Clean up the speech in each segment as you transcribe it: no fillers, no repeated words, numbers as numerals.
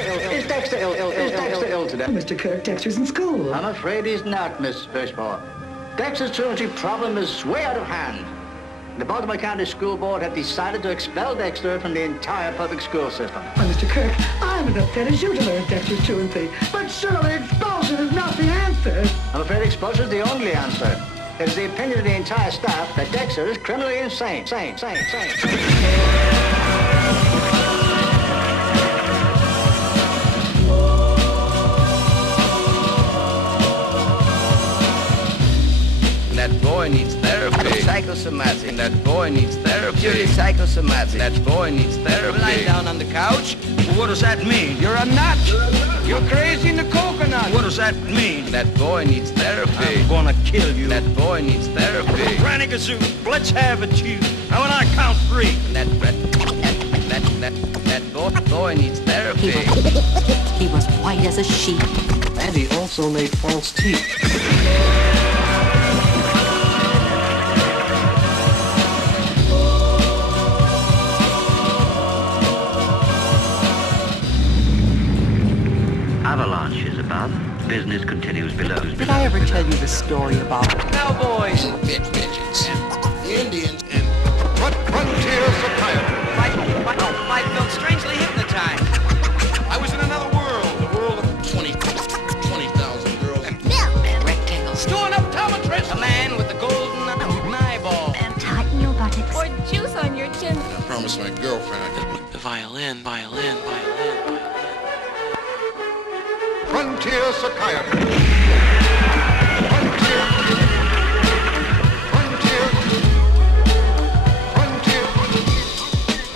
Is Dexter ill? Is Dexter ill today? Mr. Kirk, Dexter's in school. I'm afraid he's not, Miss Fishpaw. Dexter's truancy problem is way out of hand. The Baltimore County School Board have decided to expel Dexter from the entire public school system. Well, Mr. Kirk, I'm as upset as you to learn Dexter's truancy. But surely expulsion is not the answer. I'm afraid expulsion is the only answer. It is the opinion of the entire staff that Dexter is criminally insane. Sane. That boy needs therapy. Psychosomatic. That boy needs therapy. Purely psychosomatic. That boy needs therapy. Lying down on the couch. Well, what does that mean? You're a nut. You're crazy in the coconut. What does that mean? That boy needs therapy. I'm gonna kill you. That boy needs therapy. Granny Gazoo, let's have it, you. Now when I count 3. That boy needs therapy. He was white as a sheet. And he also made false teeth. Avalanches above, business continues below. Did I ever tell you the story about Cowboys. Midgets. The Indians and frontier psychiatrist. I felt strangely hypnotized. I was in another world, the world of 20,000 girls. And rectangles? Storing up optometrist. A man with the golden eyeball. And tighten your buttocks. Or juice on your chin. I promised my girlfriend I could. The violin. Frontier psychiatrist.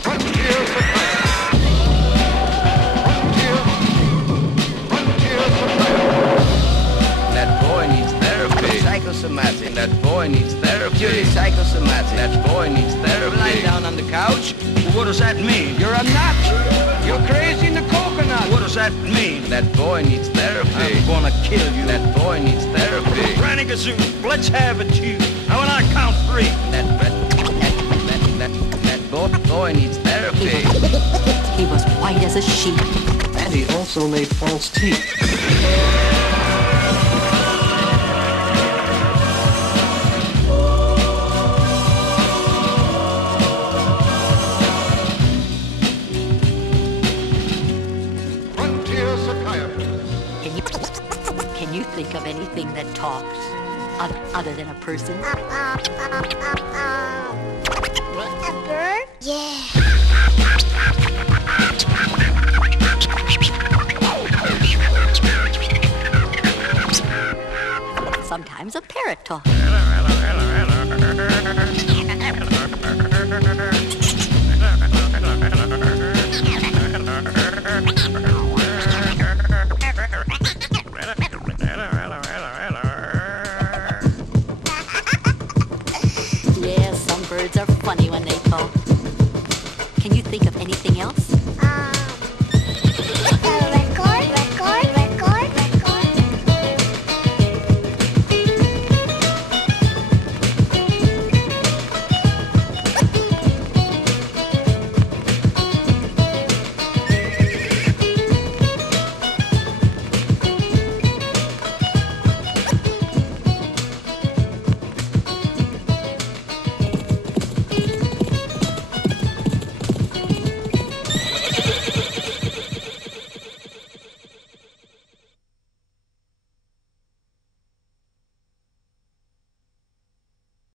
Frontier psychiatrist. That boy needs therapy. Psychosomatic. That boy needs therapy. Purely psychosomatic. That boy needs therapy. Lying down on the couch. Well, what does that mean? You're a nut. You're crazy in the coconut. What does that mean? That boy needs therapy. I'm gonna kill you. That boy needs therapy. Granny Gazoo, let's have it, you. Now when I count 3. That boy needs therapy. He was white as a sheet. And he also made false teeth. Frontier psychiatrist. Can you think of anything that talks other than a person? A bird? Yeah.